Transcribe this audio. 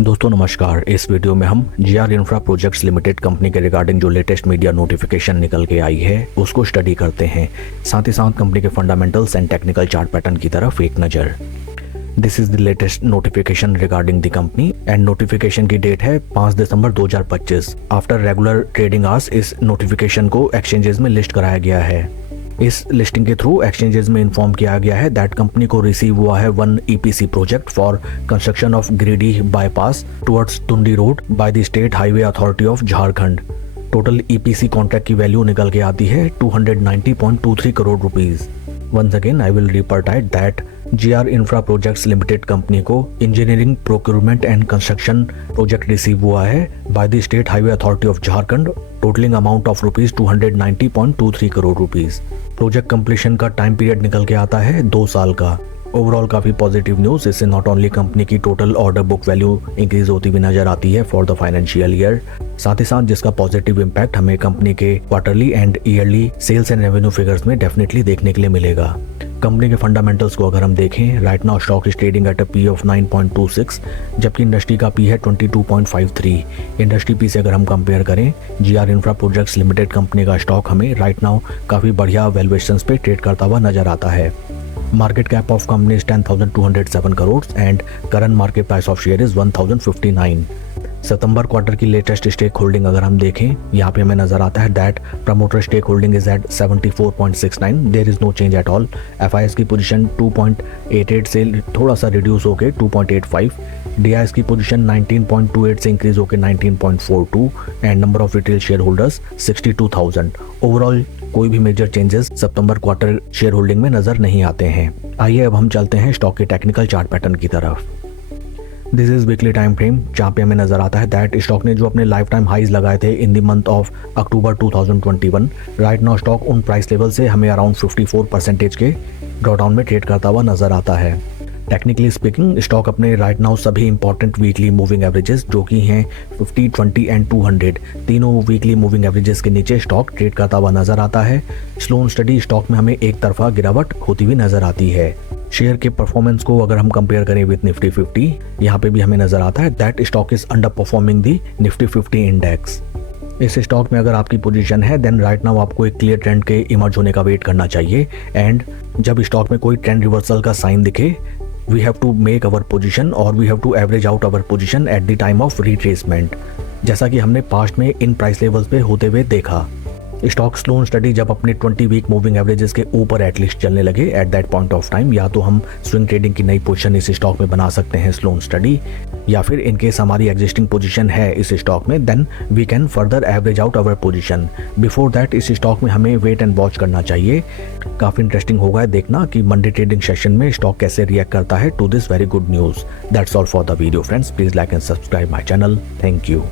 दोस्तों नमस्कार। इस वीडियो में हम GR infra projects limited company के रिगार्डिंग जो लेटेस्ट मीडिया नोटिफिकेशन निकल के आई है उसको स्टडी करते हैं। साथ ही साथ कंपनी के fundamentals and technical chart pattern की तरफ एक नज़र। This is the latest notification regarding the company and notification की डेट है 5 दिसंबर 2025। आफ्टर रेगुलर ट्रेडिंग आवर्स इस नोटिफिकेशन को एक्सचेंजेस में लिस्ट कराया गया है। इस लिस्टिंग के थ्रू एक्सचेंजेस में इन्फॉर्म किया गया है दैट कंपनी को रिसीव हुआ है 1 EPC project for construction of Giridih bypass towards Tundi road by the state highway authority of Jharkhand. Total EPC contract की वैल्यू निकल के आती है 290.23 crore rupees. Once again I will reiterate that GR infra projects limited company को engineering procurement and construction project receive हुआ है by the state highway authority of Jharkhand totalling amount of rupees 290.23 crore rupees. Project completion का time period निकल के आता है 2 साल का। ओवरऑल काफी पॉजिटिव न्यूज। इससे नॉट ओनली कंपनी की total order book value increase होती हुई नजर आती है फॉर द फाइनेंशियल ईयर, साथ ही साथ जिसका पॉजिटिव इम्पैक्ट हमें कंपनी के quarterly and yearly sales and revenue figures में डेफिनेटली देखने के लिए मिलेगा। कंपनी के फंडामेंटल्स को अगर हम देखें, right now stock is trading at a P of 9.26 जबकि इंडस्ट्री का पी है 22.53। इंडस्ट्री पी से अगर हम कंपेयर करें, GR infra projects limited company का स्टॉक हमें राइट नाउ काफी बढ़िया वैल्यूएशंस पे ट्रेड करता हुआ नजर आता है। Market cap of company is 10,207 crore and current market price of share is 1,059। सितंबर क्वार्टर की लेटेस्ट स्टेक होल्डिंग अगर हम देखें, यहाँ पे हमें नजर आता है that promoter stake holding is at 74.69। There is no change at all. FIS की पोजीशन 2.88 से थोड़ा सा रिड्यूस होकर 2.85। DIS की पोजीशन 19.28 से इंक्रीज होकर 19.42 and number of retail share holders 62,000। Overall कोई भी मेजर चेंजेस सितंबर क्वार्टर शेयर होल्डिंग में नजर नहीं आते हैं। आइए अब हम चलते हैं स्टॉक के टेक्निकल चार्ट पैटर्न की तरफ। This is weekly time frame जहाँ पे हमें नजर आता है दैट स्टॉक ने जो अपने लाइफ टाइम हाइज लगाए थे in the month of October 2021, right now stock उन प्राइस लेवल से हमें अराउंड 54% के ड्रॉडाउन में ट्रेड करता हुआ नजर आता है। टेक्निकली स्पीकिंग स्टॉक अपने राइट नाउ सभी इंपॉर्टेंट वीकली मूविंग एवरेजेस जो कि हैं 50, 20 एंड 200 तीनों वीकली मूविंग एवरेजेस के नीचे स्टॉक ट्रेड करता हुआ नजर आता है। स्लो एंड स्टडी स्टॉक में हमें एक तरफा गिरावट होती हुई नजर आती है। शेयर के परफॉर्मेंस को अगर हम कंपेयर करें विद निफ्टी 50, यहाँ पे भी हमें नजर आता है that stock is under performing the Nifty 50 index. इस स्टॉक में अगर आपकी पोजीशन है देन राइट नाउ आपको एक क्लियर ट्रेंड के इमर्ज होने का वेट करना चाहिए एंड जब स्टॉक में कोई ट्रेंड रिवर्सल का साइन दिखे, we have to make our position or we have to average out our position at the time of retracement, जैसा कि हमने पास्ट में इन प्राइस लेवल्स पे होते हुए देखा। स्टॉक स्लो एंड स्टडी जब अपने 20 वीक मूविंग एवरेजेस के ऊपर एटलीस्ट चलने लगे at that point of time, या तो हम स्विंग ट्रेडिंग की नई पोजीशन इस स्टॉक में बना सकते हैं स्लो एंड स्टडी, या फिर इन केस हमारी एग्जिस्टिंग पोजीशन है इस स्टॉक में then we can further average out our position. Before that इस स्टॉक में हमें वेट एंड वॉच करना चाहिए। काफी इंटरेस्टिंग होगा देखना कि मंडे ट्रेडिंग सेशन में स्टॉक कैसे रिएक्ट करता है to this very good news. That's all for the video friends. Please like and subscribe my channel. Thank you.